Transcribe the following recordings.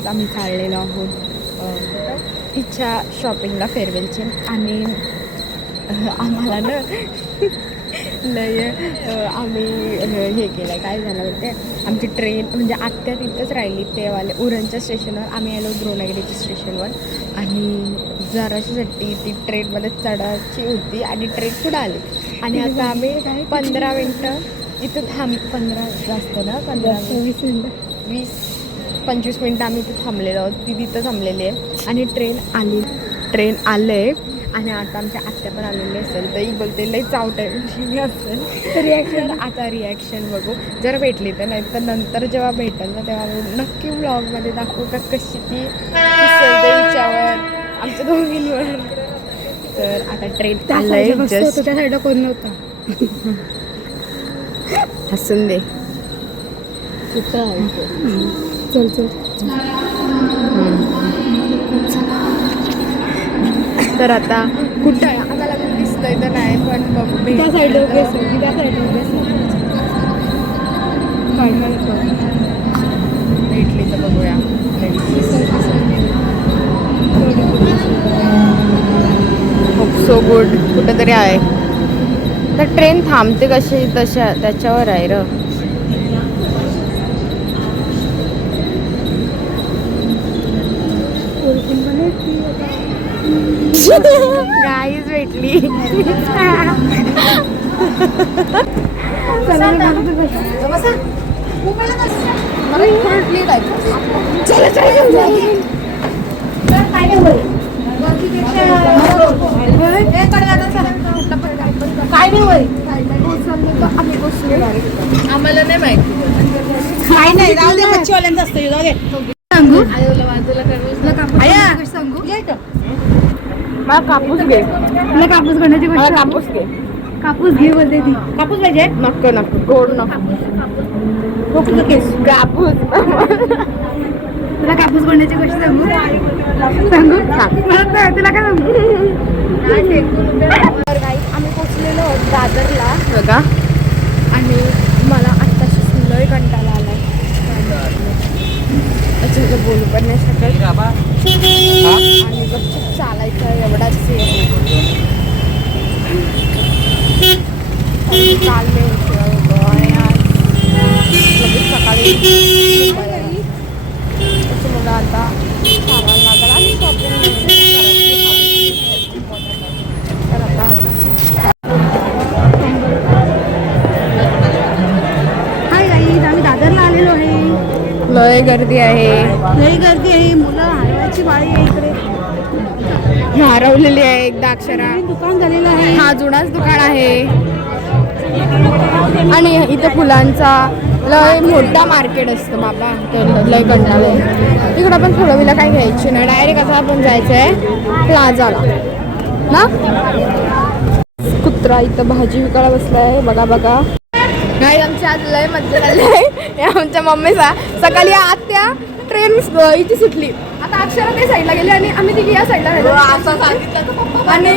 आज आम्ही चाललेलो आहोत इच्छा शॉपिंगला फेअरवेलची आणि आम्हाला ना लय आम्ही हे केलं काय झालं होते आमची ट्रेन म्हणजे आत्या तिथंच राहिली तेवाले उरणच्या स्टेशनवर आम्ही आलो द्रोणगिरीच्या स्टेशनवर आणि जराशीसाठी ती ट्रेनमध्ये चढायची होती आणि ट्रेन पुढं आली आणि आता आम्ही 15 मिनटं इथं 15 जास्त ना 15-20 मिनटं 20-25 मिनटं आम्ही इथं थांबलेलो आहोत ती तिथं थांबलेली आहे आणि ट्रेन आले आणि आता आमच्या आत्या पण आलेली असेल तर ही बोलते लई चावट आहे असेल तर आता रिॲक्शन बघू जर भेटली तर नाही तर नंतर जेव्हा भेटेल ना तेव्हा नक्की व्लॉगमध्ये दाखवू का कशी ती हिच्यावर आमच्या दोघींवर तर आता ट्रेन त्या साईडला कोण नव्हता हसून दे चल चल तर आता कुठं आहे आम्हाला दिसतंय तर नाही पण बघू त्या साईडला त्या साईडला भेटली तर बघूया सो गुड कुठंतरी आहे तर ट्रेन थांबते कशी तशा त्याच्यावर आहे र गाईच भेटली आम्हाला नाही माहिती काय नाही जाऊ दे मच्छीवाल्यांचं असतं जाऊ दे सांगू सांगू मला कापूस घे मला कापूस करण्याची मला कापूस घे कापूस घे बोलते ती कापूस पाहिजे नको नको गोड नको कापूस तुला कापूस करण्याची गोष्ट सांगू सांगू तुला काय सांगू आम्ही पोचलेलो आहोत दादरला बघा आणि मला आत्ताशी लय कंटाळा आलाय अजून बोलू पण नाही शकत आणि गपचूप चालायचं एवढाच चालले होते लगेच सकाळी त्याच्यामुळं आता चालायला लागेल आणि शॉपिंग तर आता हाय गाईज आम्ही दादरला आलेलो आहे लय गर्दी आहे मुलं हरवायची बाळी आहे इकडे हरवलेली आहे एकदा अक्षरा दुकान झालेलं आहे हा जुनाच दुकान आहे आणि इथं फुलांचा लय मोठा मार्केट असतं बाबा तर लय कंटाळा आहे तिकडं आपण थोडं विला काही घ्यायची नाही डायरेक्ट आता आपण जायचं आहे प्लाझाला ना कुत्रा इथं भाजी विकायला बसलाय बघा बघा नाही आमची आज लय मज्जा झाली आहे आमच्या मम्मीचा सकाळी आत्या ट्रेन इथे सुटली आता अक्षरा त्या साईडला गेली आणि आम्ही तिघी या साईडला राहिलो आणि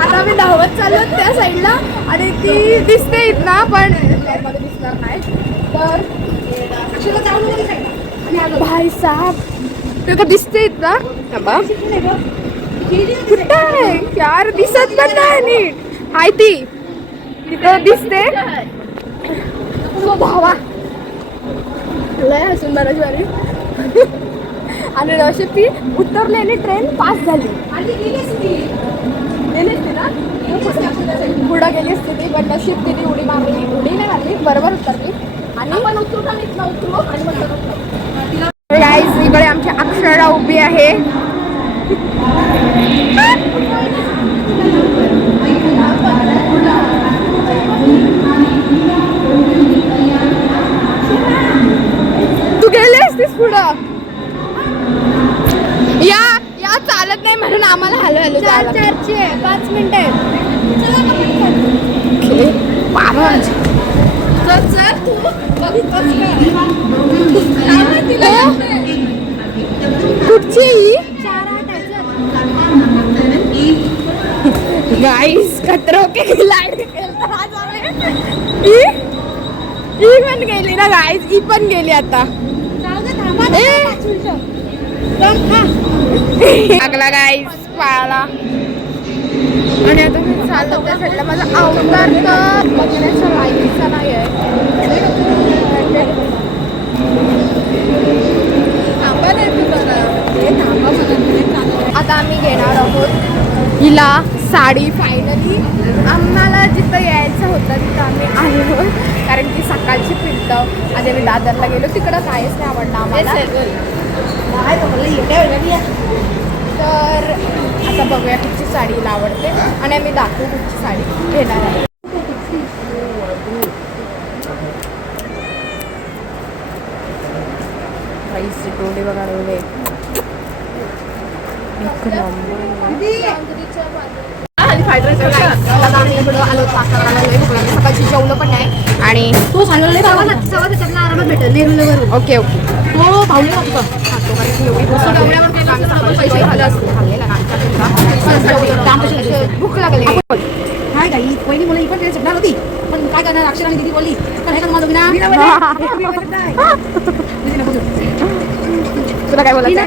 आता आम्ही धावत चाललो त्या साईडला आणि ती दिसते इथं ना पण दिसणार नाही तर भाई साहेब ते का दिसते इथं ना कुठं आहे यार दिसत पण नाही नीट हाय ती तिथं दिसते भावा लय हसून बराच वारी आणि नशीब ती उतरली आणि ट्रेन पास झाली ना पुढं गेली असते ती पण नशीब तिने उडी मारली उडी नाही मारली बरोबर उतरली आणि आपण उतरू आणि गाईस इकडे आमची अक्षरा उभी आहे तू गेली असतीस पुढं या चालत नाही म्हणून आम्हाला हॅलो 5 मिनिटं आहेत कुठची गाइस खतरों के खिलाडी ही पण गेली ना गाइस ही पण गेली आता लागला गाईस पाळाला आणि आता मी चाललो त्या साईडला. माझा अवतार तर बघण्याचा लायकीचा नाही आहे. आता आम्ही घेणार आहोत हिला साडी. फायनली आम्हाला जिथं यायचं होतं तिथं आम्ही आलो, कारण की सकाळची फिरत आज आम्ही दादरला गेलो, तिकडं काहीच नाही आवडलं आम्हाला. तर आता बघूया कुठची साडी हिला आवडते आणि आम्ही दाखवू कुठची साडी घेणार आहे. टोले बघा टोले सकाळची जेवलं पण नाही आणि तो सांगले आरामात भेटेल नेरुलवर. ओके ओके तो भावले लागतो. भूक लागली. काय गाई पहिली मुलं पण ते चढणार होती, पण काय करणार अक्षराने दिदी बोलली पण हे का माझं विना तुला काय बोलायचं?